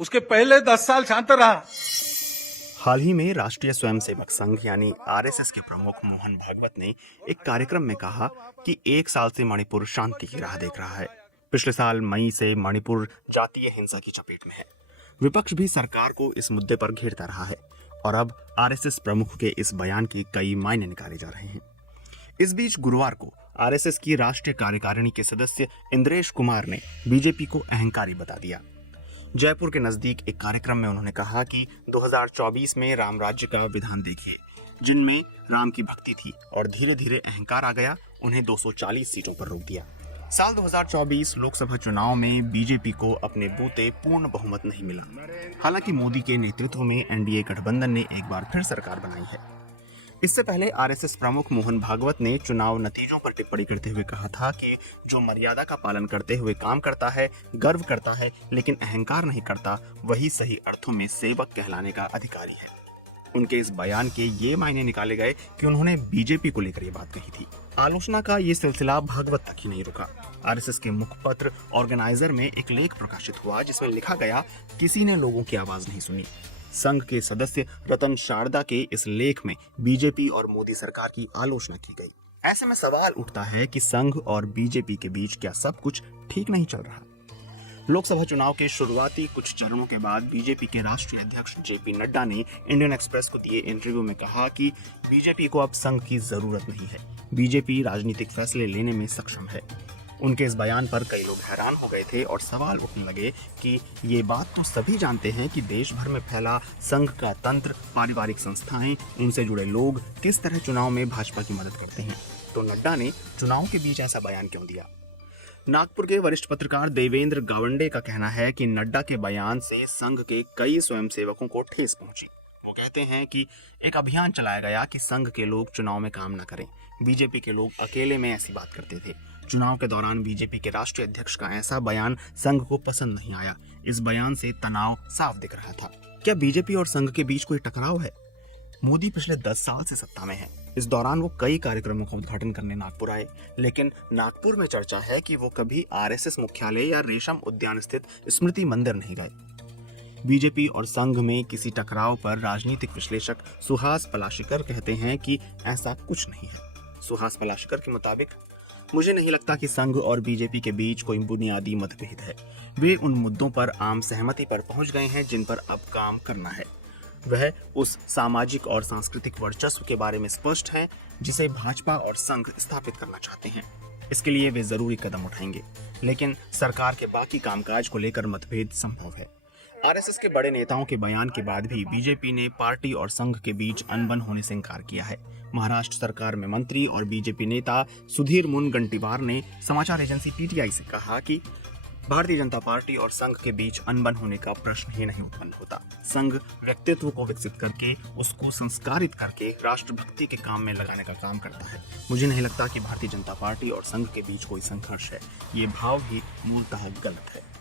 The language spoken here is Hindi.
उसके पहले 10 साल शांत रहा। हाल ही में राष्ट्रीय स्वयंसेवक संघ यानी आरएसएस के प्रमुख मोहन भागवत ने एक कार्यक्रम में कहा कि 1 साल से मणिपुर शांति की राह देख रहा है। पिछले साल मई से मणिपुर जातीय हिंसा की चपेट में है। विपक्ष भी सरकार को इस मुद्दे पर घेरता रहा है और अब आरएसएस प्रमुख के इस बयान के कई मायने निकाले जा रहे हैं। इस बीच गुरुवार को आरएसएस की राष्ट्रीय कार्यकारिणी के सदस्य इंद्रेश कुमार ने बीजेपी को अहंकारी बता दिया। जयपुर के नजदीक एक कार्यक्रम में उन्होंने कहा कि 2024 में राम राज्य का विधान देखिए, जिनमें राम की भक्ति थी और धीरे धीरे अहंकार आ गया, उन्हें 240 सीटों पर रोक दिया। साल 2024 लोकसभा चुनाव में बीजेपी को अपने बूते पूर्ण बहुमत नहीं मिला। हालांकि मोदी के नेतृत्व में एनडीए गठबंधन ने एक बार फिर सरकार बनाई है। इससे पहले आरएसएस प्रमुख मोहन भागवत ने चुनाव नतीजों पर टिप्पणी करते हुए कहा था कि जो मर्यादा का पालन करते हुए काम करता है, गर्व करता है, लेकिन अहंकार नहीं करता, वही सही अर्थों में सेवक कहलाने का अधिकारी है। उनके इस बयान के ये मायने निकाले गए कि उन्होंने बीजेपी को लेकर ये बात कही थी। आलोचना का ये सिलसिला भागवत तक ही नहीं रुका। आरएसएस के मुखपत्र ऑर्गेनाइजर में एक लेख प्रकाशित हुआ जिसमें लिखा गया, किसी ने लोगों की आवाज नहीं सुनी। संघ के सदस्य रतन शारदा के इस लेख में बीजेपी और मोदी सरकार की आलोचना की गई। ऐसे में सवाल उठता है कि संघ और बीजेपी के बीच क्या सब कुछ ठीक नहीं चल रहा? लोकसभा चुनाव के शुरुआती कुछ चरणों के बाद बीजेपी के राष्ट्रीय अध्यक्ष जेपी नड्डा ने इंडियन एक्सप्रेस को दिए इंटरव्यू में कहा कि बीजेपी को अब संघ की जरूरत नहीं है, बीजेपी राजनीतिक फैसले लेने में सक्षम है। उनके इस बयान पर कई लोग हैरान हो गए थे और सवाल उठने लगे कि ये बात तो सभी जानते हैं कि देश भर में फैला संघ का तंत्र, पारिवारिक संस्थाएं, उनसे जुड़े लोग किस तरह चुनाव में भाजपा की मदद करते हैं, तो नड्डा ने चुनाव के बीच ऐसा बयान क्यों दिया? नागपुर के वरिष्ठ पत्रकार देवेंद्र गावंडे का कहना है कि नड्डा के बयान से संघ के कई स्वयंसेवकों को ठेस पहुंची। वो कहते हैं कि एक अभियान चलाया गया कि संघ के लोग चुनाव में काम न करें। बीजेपी के लोग अकेले में ऐसी बात करते थे। चुनाव के दौरान बीजेपी के राष्ट्रीय अध्यक्ष का ऐसा बयान संघ को पसंद नहीं आया। इस बयान से तनाव साफ दिख रहा था। क्या बीजेपी और संघ के बीच कोई टकराव है? मोदी पिछले 10 साल से सत्ता में है। इस दौरान वो कई कार्यक्रमों का उद्घाटन करने नागपुर आए, लेकिन नागपुर में चर्चा है कि वो कभी आरएसएस मुख्यालय या रेशम उद्यान स्थित स्मृति मंदिर नहीं गए। बीजेपी और संघ में किसी टकराव पर राजनीतिक विश्लेषक सुहास पलाशीकर कहते हैं कि ऐसा कुछ नहीं है। सुहास पलाशीकर के मुताबिक, मुझे नहीं लगता कि संघ और बीजेपी के बीच कोई बुनियादी मतभेद है। वे उन मुद्दों पर आम सहमति पर पहुंच गए हैं जिन पर अब काम करना है। वह उस सामाजिक और सांस्कृतिक वर्चस्व के बारे में स्पष्ट हैं जिसे भाजपा और संघ स्थापित करना चाहते हैं। इसके लिए वे जरूरी कदम उठाएंगे, लेकिन सरकार के बाकी कामकाज को लेकर मतभेद संभव है। आरएसएस के बड़े नेताओं के बयान के बाद भी बीजेपी ने पार्टी और संघ के बीच अनबन होने से इनकार किया है। महाराष्ट्र सरकार में मंत्री और बीजेपी नेता सुधीर मुनगंटीवार ने समाचार एजेंसी पीटीआई से कहा कि भारतीय जनता पार्टी और संघ के बीच अनबन होने का प्रश्न ही नहीं उत्पन्न होता। संघ व्यक्तित्व को विकसित करके, उसको संस्कारित करके राष्ट्रभक्ति के काम में लगाने का काम करता है। मुझे नहीं लगता कि भारतीय जनता पार्टी और संघ के बीच कोई संघर्ष है। ये भाव ही मूलतः गलत है।